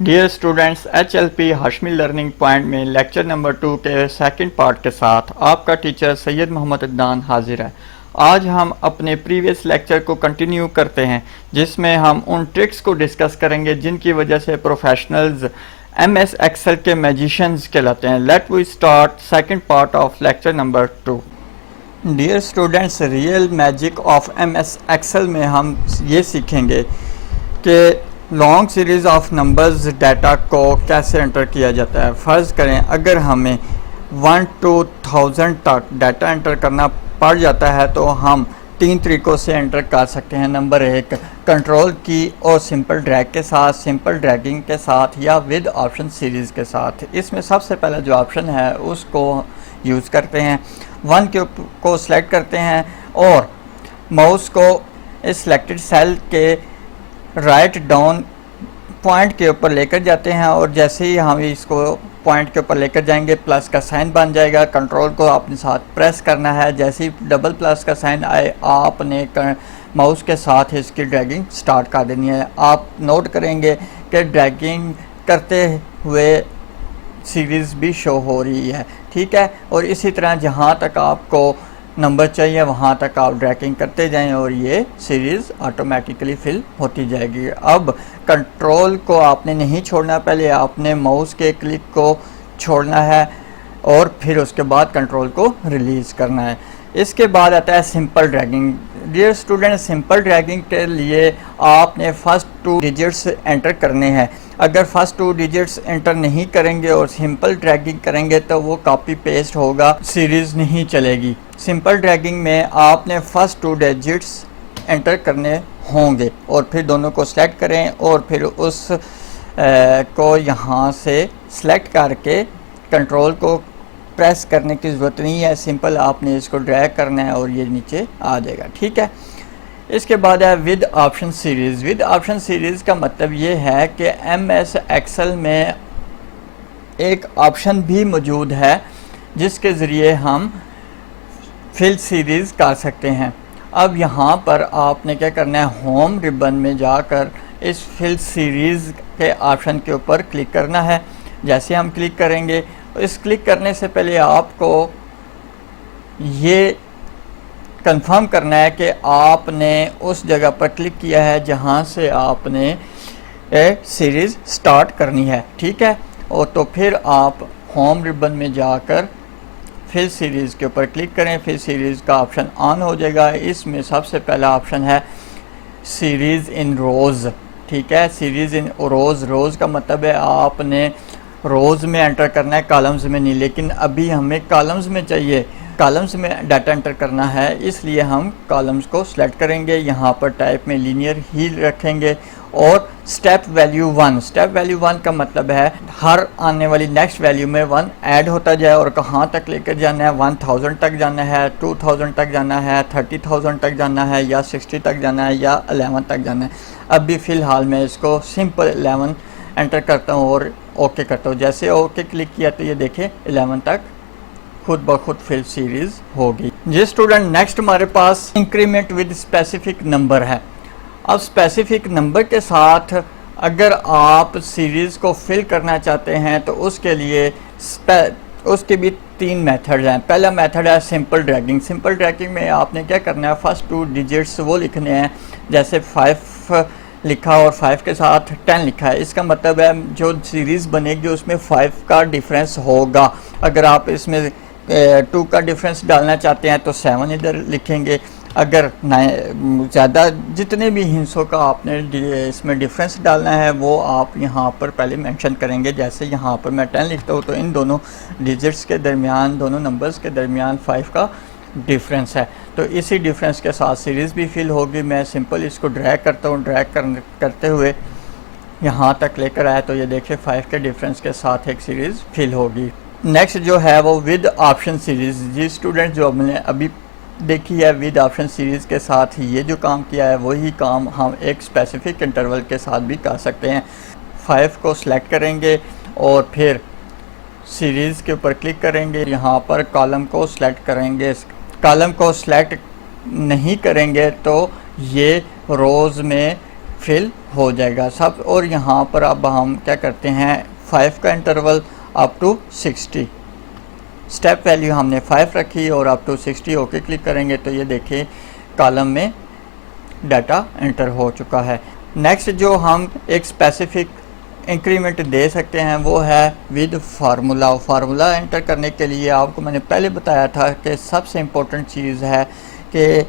Dear students, HLP Hashmi learning point में lecture number 2 के second part के साथ आपका टीचर सैयद मोहम्मद अदनान हाजिर है। आज हम अपने प्रीवियस लेक्चर को कंटिन्यू करते हैं, जिसमें हम उन ट्रिक्स को डिस्कस करेंगे जिनकी वजह से प्रोफेशनल्स MS एक्सेल के मैजिशियंस कहलाते हैं। Let we start second part of lecture number 2। Dear students, real magic of MS excel में हम ये सीखेंगे कि long series of numbers data को कैसे एंटर किया जाता है। फ़र्ज़ करें अगर हमें 1 to 1000 तक डाटा एंटर करना पड़ जाता है तो हम 3 तरीक़ों से एंटर कर सकते हैं। नंबर 1, कंट्रोल की और सिंपल ड्रैग के साथ, सिंपल ड्रैगिंग के साथ या विद ऑप्शन सीरीज़ के साथ। इसमें सबसे पहला जो ऑप्शन है उसको यूज़ करते हैं। 1 को सिलेक्ट करते हैं और माउस को इस सिलेक्टेड सेल के राइट डाउन पॉइंट के ऊपर लेकर जाते हैं और जैसे ही हम इसको पॉइंट के ऊपर लेकर जाएंगे प्लस का साइन बन जाएगा। कंट्रोल को आपने साथ प्रेस करना है। जैसे ही डबल प्लस का साइन आए आपने माउस के साथ इसकी ड्रैगिंग स्टार्ट कर देनी है। आप नोट करेंगे कि ड्रैगिंग करते हुए सीरीज़ भी शो हो रही है, ठीक है। और इसी तरह जहाँ तक आपको नंबर चाहिए वहाँ तक आप ड्रैगिंग करते जाएं और ये सीरीज़ ऑटोमेटिकली फिल होती जाएगी। अब कंट्रोल को आपने नहीं छोड़ना, पहले आपने माउस के क्लिक को छोड़ना है और फिर उसके बाद कंट्रोल को रिलीज़ करना है। इसके बाद आता है simple dragging. Dear student, simple dragging के लिए आपने फर्स्ट 2 डिजिट्स एंटर करने हैं। अगर फर्स्ट 2 डिजिट्स एंटर नहीं करेंगे और सिंपल ड्रैगिंग करेंगे तो वो कॉपी पेस्ट होगा, सीरीज़ नहीं चलेगी। सिंपल ड्रैगिंग में आपने फर्स्ट 2 डिजिट्स एंटर करने होंगे और फिर दोनों को सिलेक्ट करें और फिर उस को यहाँ से सिलेक्ट करके कंट्रोल को प्रेस करने की ज़रूरत नहीं है। सिंपल आपने इसको ड्रैग करना है और ये नीचे आ जाएगा, ठीक है। इसके बाद है with option series. With option series का मतलब ये है कि MS एक्सेल में एक ऑप्शन भी मौजूद है जिसके ज़रिए हम फिल सीरीज़ कर सकते हैं। अब यहाँ पर आपने क्या करना है, होम रिबन में जाकर इस फिल सीरीज़ के ऑप्शन के ऊपर क्लिक करना है। जैसे हम क्लिक करेंगे, इस क्लिक करने से पहले आपको ये कंफर्म करना है कि आपने उस जगह पर क्लिक किया है जहाँ से आपने सीरीज़ स्टार्ट करनी है, ठीक है। और तो फिर आप होम रिबन में जाकर फिर सीरीज़ के ऊपर क्लिक करें, फिर सीरीज़ का ऑप्शन ऑन हो जाएगा। इसमें सबसे पहला ऑप्शन है सीरीज़ इन रोज़, ठीक है। सीरीज़ इन रोज़, रोज़ का मतलब है आपने रोज़ में एंटर करना है, कॉलम्स में नहीं। लेकिन अभी हमें कॉलम्स में चाहिए, कॉलम्स में डाटा एंटर करना है, इसलिए हम कॉलम्स को सिलेक्ट करेंगे। यहाँ पर टाइप में लीनियर ही रखेंगे और स्टेप वैल्यू 1। स्टेप वैल्यू 1 का मतलब है हर आने वाली नेक्स्ट वैल्यू में 1 ऐड होता जाए और कहाँ तक लेकर जाना है, 1000 तक जाना है, 2000 तक जाना है, 30,000 तक जाना है या 60 तक जाना है या 11 तक जाना है। अभी फ़िलहाल मैं इसको सिंपल 11 एंटर करता हूँ और ओके करता हूँ। जैसे ओके क्लिक किया तो ये देखें 11 तक खुद ब खुद फिल सीरीज़ होगी। जी स्टूडेंट, नेक्स्ट हमारे पास इंक्रीमेंट विद स्पेसिफिक नंबर है। अब स्पेसिफिक नंबर के साथ अगर आप सीरीज़ को फिल करना चाहते हैं तो उसके लिए उसके भी 3 मेथड हैं। पहला मेथड है सिंपल ड्रैगिंग। सिंपल ड्रैगिंग में आपने क्या करना है, फर्स्ट 2 डिजिट्स वो लिखने हैं। जैसे 5 लिखा और 5 के साथ 10 लिखा है, इसका मतलब है जो सीरीज़ बनेगी उसमें 5 का डिफरेंस होगा। अगर आप इसमें 2 का डिफरेंस डालना चाहते हैं तो 7 इधर लिखेंगे। अगर ज़्यादा जितने भी हिस्सों का आपने इसमें डिफरेंस डालना है वो आप यहाँ पर पहले मेंशन करेंगे। जैसे यहाँ पर मैं 10 लिखता हूँ तो इन दोनों डिजिट्स के दरमियान, दोनों नंबर्स के दरमियान 5 का डिफरेंस है, तो इसी डिफरेंस के साथ सीरीज़ भी फिल होगी। मैं सिंपल इसको ड्रैग करता हूँ, ड्रैग करते हुए यहाँ तक लेकर आया तो ये देखिए 5 के डिफरेंस के साथ एक सीरीज़ फिल होगी। नेक्स्ट जो है वो विद ऑप्शन सीरीज़। जी स्टूडेंट, जो हमने अभी देखी है विद ऑप्शन सीरीज़ के साथ ये जो काम किया है वही काम हम एक स्पेसिफिक इंटरवल के साथ भी कर सकते हैं। 5 को सिलेक्ट करेंगे और फिर सीरीज़ के ऊपर क्लिक करेंगे, यहाँ पर कॉलम को सिलेक्ट करेंगे। कॉलम को सिलेक्ट नहीं करेंगे तो ये रोज़ में फिल हो जाएगा सब। और यहाँ पर अब हम क्या करते हैं 5 का interval up to 60, step value हमने 5 रखी और अप टू 60 ओके क्लिक करेंगे तो ये देखिए कॉलम में डाटा एंटर हो चुका है। नेक्स्ट जो हम एक स्पेसिफिक इंक्रीमेंट दे सकते हैं वो है विद फार्मूला। फार्मूला एंटर करने के लिए आपको मैंने पहले बताया था कि सबसे इम्पोर्टेंट चीज़ है कि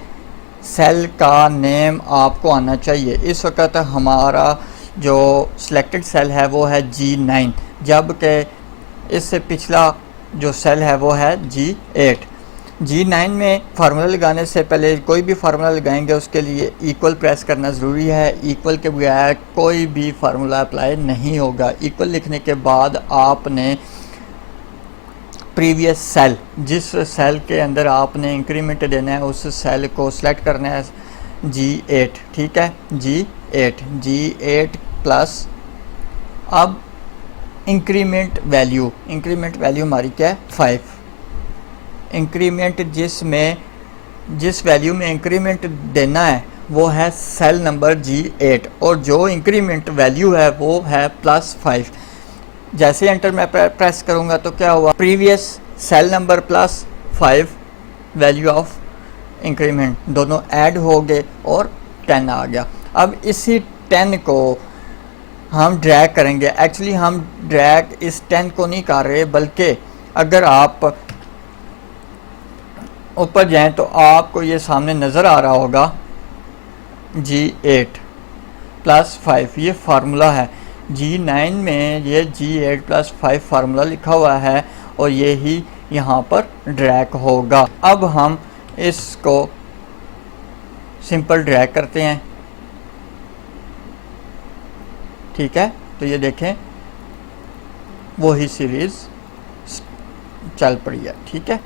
सेल का नेम आपको आना चाहिए। इस वक्त हमारा जो सिलेक्टेड सेल है वो है G9, जबकि इससे पिछला जो सेल है वो है G8। G9 में फार्मूला लगाने से पहले कोई भी फार्मूला लगाएंगे उसके लिए इक्वल प्रेस करना ज़रूरी है। इक्वल के बगैर कोई भी फार्मूला अप्लाई नहीं होगा। इक्वल लिखने के बाद आपने प्रीवियस सेल, जिस सेल के अंदर आपने इंक्रीमेंट देना है उस सेल को सिलेक्ट करना है G8, ठीक है, G8 प्लस अब इंक्रीमेंट वैल्यू हमारी क्या है 5। इंक्रीमेंट जिस वैल्यू में इंक्रीमेंट देना है वो है सेल नंबर G8 और जो इंक्रीमेंट वैल्यू है वो है +5। जैसे एंटर मैं प्रेस करूँगा तो क्या हुआ, previous cell number +5 value of increment दोनों ऐड हो गए और 10 आ गया। अब इसी 10 को हम ड्रैग करेंगे। एक्चुअली हम ड्रैग इस 10 को नहीं कर रहे, बल्कि अगर आप ऊपर जाएं तो आपको ये सामने नज़र आ रहा होगा G8 +5, ये फार्मूला है। G9 में ये G8 +5 फार्मूला लिखा हुआ है और ये ही यहाँ पर ड्रैग होगा। अब हम इसको सिंपल ड्रैग करते हैं, ठीक है, तो ये देखें वही सीरीज़ चल पड़ी है, ठीक है।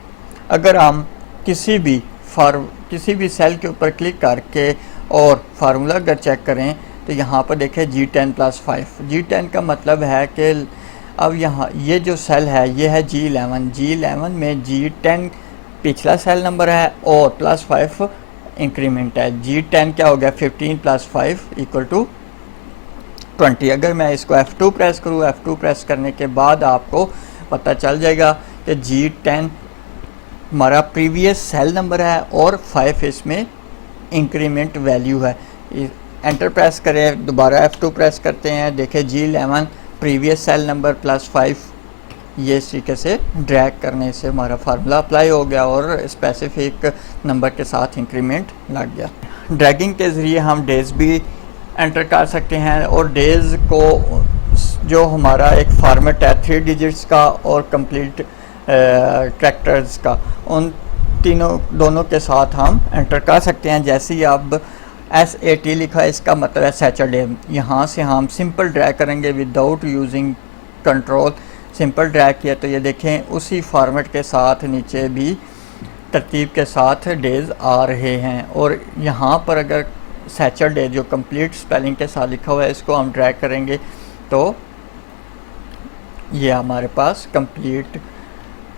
अगर हम किसी भी सेल के ऊपर क्लिक करके और फार्मूला अगर चेक करें तो यहाँ पर देखें G10 +5। G10 का मतलब है कि अब यहाँ ये जो सेल है ये है G11 में G10 पिछला सेल नंबर है और +5 इंक्रीमेंट है। G10 क्या हो गया 15 + 5 = 20। अगर मैं इसको F2 प्रेस करूँ, F2 प्रेस करने के बाद आपको पता चल जाएगा कि G10 हमारा प्रीवियस सेल नंबर है और 5 इसमें इंक्रीमेंट वैल्यू है। एंटर प्रेस करें, दोबारा F2 प्रेस करते हैं, देखें G11 प्रीवियस सेल नंबर +5, ये इस तरीके से ड्रैग करने से हमारा फार्मूला अप्लाई हो गया और स्पेसिफिक नंबर के साथ इंक्रीमेंट लग गया। ड्रैगिंग के ज़रिए हम डेज़ भी एंटर कर सकते हैं और डेज़ को जो हमारा एक फॉर्मेट है 3 डिजिट्स का और कंप्लीट कैरेक्टर्स का, उन दोनों के साथ हम एंटर कर सकते हैं। जैसे ही अब SAT लिखा है इसका मतलब है सैटरडे। यहाँ से हम सिंपल ड्रैग करेंगे without using control. Simple drag किया तो ये देखें उसी फॉर्मेट के साथ नीचे भी तरतीब के साथ डेज़ आ रहे हैं। और यहाँ पर अगर सैटरडे जो कंप्लीट स्पेलिंग के साथ लिखा हुआ है इसको हम ड्रैग करेंगे तो ये हमारे पास कंप्लीट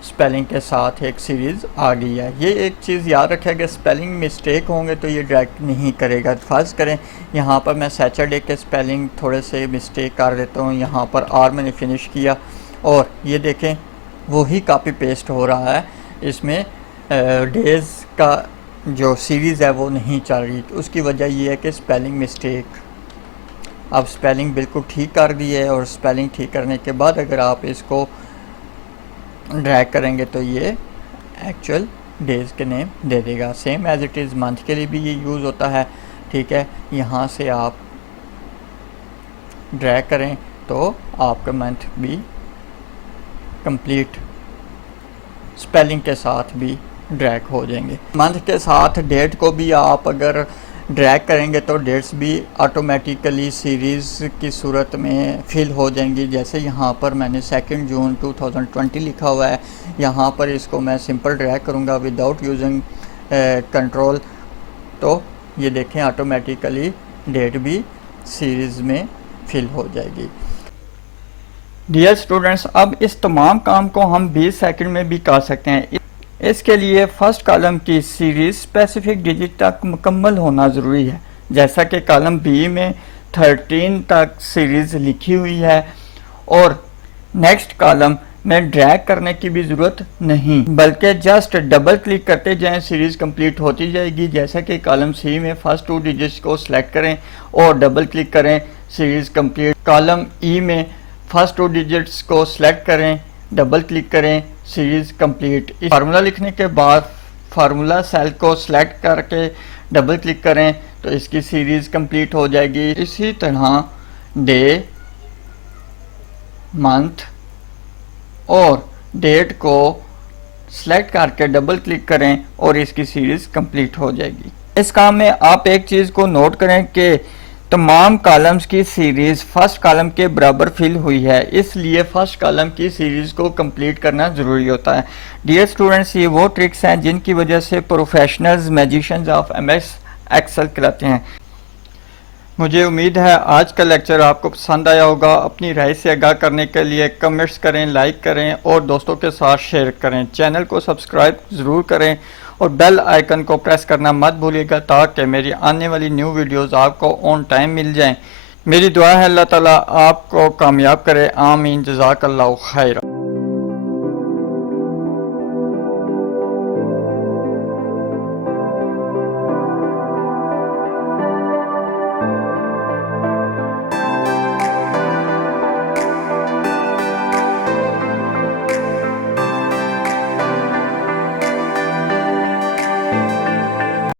स्पेलिंग के साथ एक सीरीज़ आ गई है। ये एक चीज़ याद रखें, अगर स्पेलिंग मिस्टेक होंगे तो ये ड्रैग नहीं करेगा। फर्ज करें यहाँ पर मैं सैटरडे के स्पेलिंग थोड़े से मिस्टेक कर देता हूँ, यहाँ पर आर मैंने फिनिश किया और ये देखें वही कॉपी पेस्ट हो रहा है, इसमें डेज़ का जो सीरीज़ है वो नहीं चल रही। उसकी वजह ये है कि स्पेलिंग मिस्टेक। अब स्पेलिंग बिल्कुल ठीक कर दी है और स्पेलिंग ठीक करने के बाद अगर आप इसको ड्रैग करेंगे तो ये एक्चुअल डेज़ के नेम दे देगा। Same as it is month के लिए भी ये यूज़ होता है, ठीक है। यहाँ से आप ड्रैग करें तो आपका मंथ भी कंप्लीट स्पेलिंग के साथ भी ड्रैग हो जाएंगे। मंथ के साथ डेट को भी आप अगर ड्रैग करेंगे तो डेट्स भी ऑटोमेटिकली सीरीज़ की सूरत में फिल हो जाएंगी। जैसे यहाँ पर मैंने 2 जून 2020 लिखा हुआ है, यहाँ पर इसको मैं सिंपल ड्रैग करूँगा विदाउट यूजिंग कंट्रोल तो ये देखें ऑटोमेटिकली डेट भी सीरीज़ में फिल हो जाएगी। डियर स्टूडेंट्स, अब इस तमाम काम को हम 20 सेकंड में भी कर सकते हैं। इसके लिए फर्स्ट कॉलम की सीरीज़ स्पेसिफिक डिजिट तक मुकम्मल होना ज़रूरी है। जैसा कि कॉलम बी में 13 तक सीरीज़ लिखी हुई है और नेक्स्ट कॉलम में ड्रैग करने की भी ज़रूरत नहीं, बल्कि जस्ट डबल क्लिक करते जाएं, सीरीज़ कंप्लीट होती जाएगी। जैसा कि कॉलम सी में फर्स्ट 2 डिजिट्स को सिलेक्ट करें और डबल क्लिक करें, सीरीज़ कंप्लीट। कॉलम ई में फर्स्ट 2 डिजिट्स को सिलेक्ट करें, डबल क्लिक करें, सीरीज़ कंप्लीट। इस फार्मूला लिखने के बाद फार्मूला सेल को सिलेक्ट करके डबल क्लिक करें तो इसकी सीरीज़ कंप्लीट हो जाएगी। इसी तरह डे, मंथ और डेट को सिलेक्ट करके डबल क्लिक करें और इसकी सीरीज़ कंप्लीट हो जाएगी। इस काम में आप एक चीज़ को नोट करें कि तमाम कॉलम्स की सीरीज़ फर्स्ट कॉलम के बराबर फिल हुई है, इसलिए फर्स्ट कॉलम की सीरीज़ को कंप्लीट करना ज़रूरी होता है। डियर स्टूडेंट्स, ये वो ट्रिक्स हैं जिनकी वजह से professionals magicians of MS excel कहलाते हैं। मुझे उम्मीद है आज का लेक्चर आपको पसंद आया होगा। अपनी राय से आगाह करने के लिए कमेंट्स करें, लाइक करें और दोस्तों के साथ शेयर करें। चैनल को सब्सक्राइब ज़रूर करें और बेल आइकन को प्रेस करना मत भूलिएगा ताकि मेरी आने वाली न्यू वीडियोस आपको ऑन टाइम मिल जाएं। मेरी दुआ है अल्लाह ताला आपको कामयाब करे। आमीन। जज़ाकल्लाहु खैर।